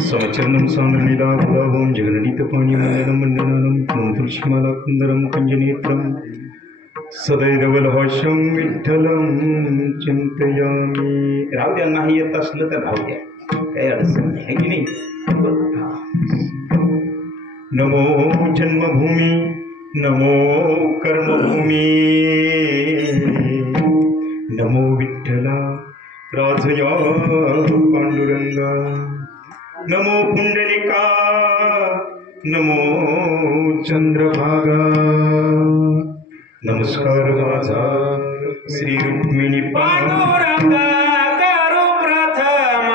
समचरणं सान्द्रनीलाभुलाभं जगन्नीतपाणिमण्डलं मण्डनानं तुलसीमाला कुन्दरं कञ्जनेत्रं सदैरवलहास्यं विठ्ठलं चिंतयामि. राहू द्या, नाही येत असलं तर राहू द्या, काही अडचण आहे की नाही. नमो जन्मभूमी नमो कर्मभूमी नमो विठ्ठला राजया पांडुरंगा नमो पुंडलिका नमो चंद्रभागा. नमस्कार माझा श्री रुक्मिणी पांडुरंगा करू प्रथम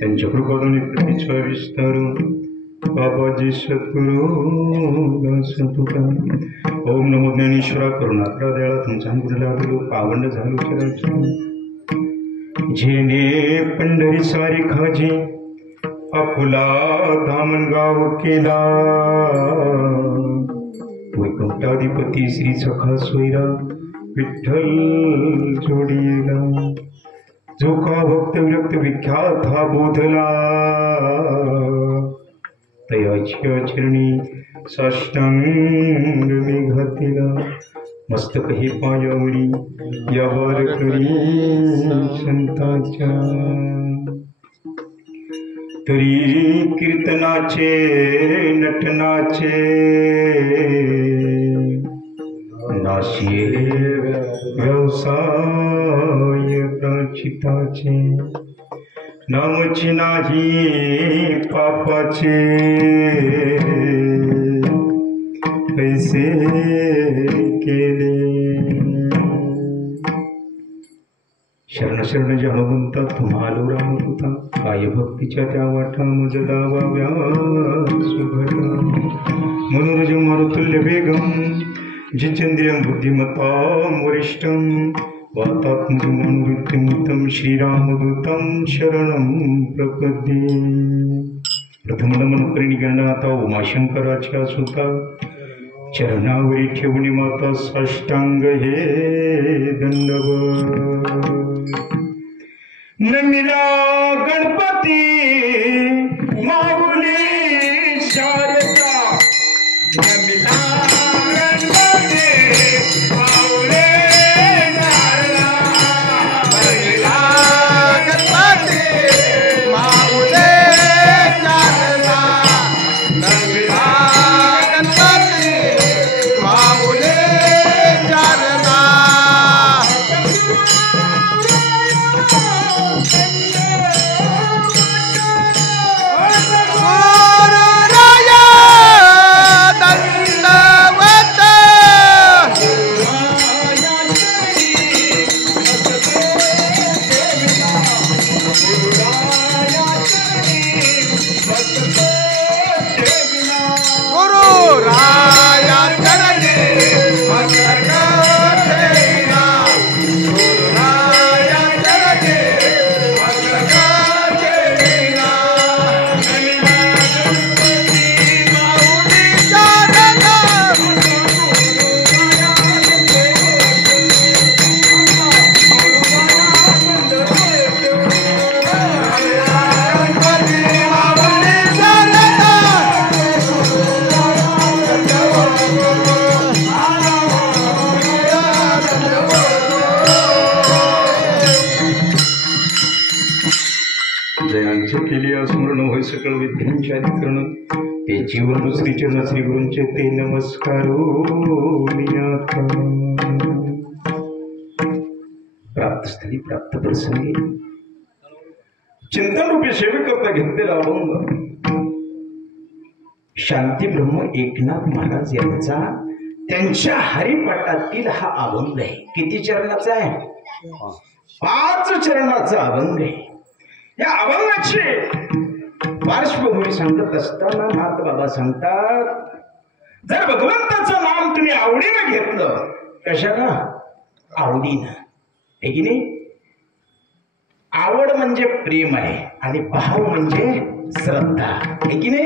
त्यांच्या कृपाने प्रतीचा विस्तार बाबाजी सद्गुरु दास तुका. ओम नमो ज्ञानेश्वरा करुणाकरा दयाळा तुमचा अंकुर लागलो पावंड झालो चराचर. जेने पंढरी सारी खाजी अकोला धामणगाव केला वैकुंठाधिपती श्री सखा सोयरा विठ्ठल जोडीला. जो का भक्त व्यक्त विख्यात हा बोधला तयाच्या चरणी साष्टांग मी घातिला. मस्तक हे पायावरी यावर करी संतांच्या तरी कीर्तनाचे नटनाचे नाशिये व्यवसाय प्राचिताचे. नामची नाही पापाचे कैसे केले. शरण शरण जे भगवंता तुम्हालो राहत होता काय भक्तीच्या त्या वाटा मज दावाव्या सुघटा. मनोरज मारुतुल्य वेगम जितेंद्रियं बुद्धिमतां वरिष्ठं वातात्मजमनुवृत्तिमुक्तं श्रीरामदूतं शरणं प्रपद्ये. प्रथम नमन करिणी गणनाथा उमाशंकराच्या सुता चरणावरी ठेवणी माता साष्टांग हे दंडवत. नमिला गणपती माऊली शारदा नमिला विद्या स्मरण होय सकळ विद्यांचे अधिकरण ते जीवन श्री चरण श्री गुरूंचे ते नमस्कार प्राप्त स्थळी प्राप्त प्रसंगी चिंतन रूपी सेवेकरता घेतलेला अभंग शांती ब्रह्म एकनाथ महाराज यांचा त्यांच्या हरिपाठातील हा अभंग आहे. किती चरणाचा आहे? 5 चरणाचा अभंग आहे. या अभंगाची पार्श्वभूमी सांगत असताना नाथ बाबा सांगतात, जर भगवंताचं नाम तुम्ही आवडीनं घेतलं, कशाला? आवडीनं, आहे की नाही? आवड म्हणजे प्रेम आहे आणि भाव म्हणजे श्रद्धा, आहे की नाही?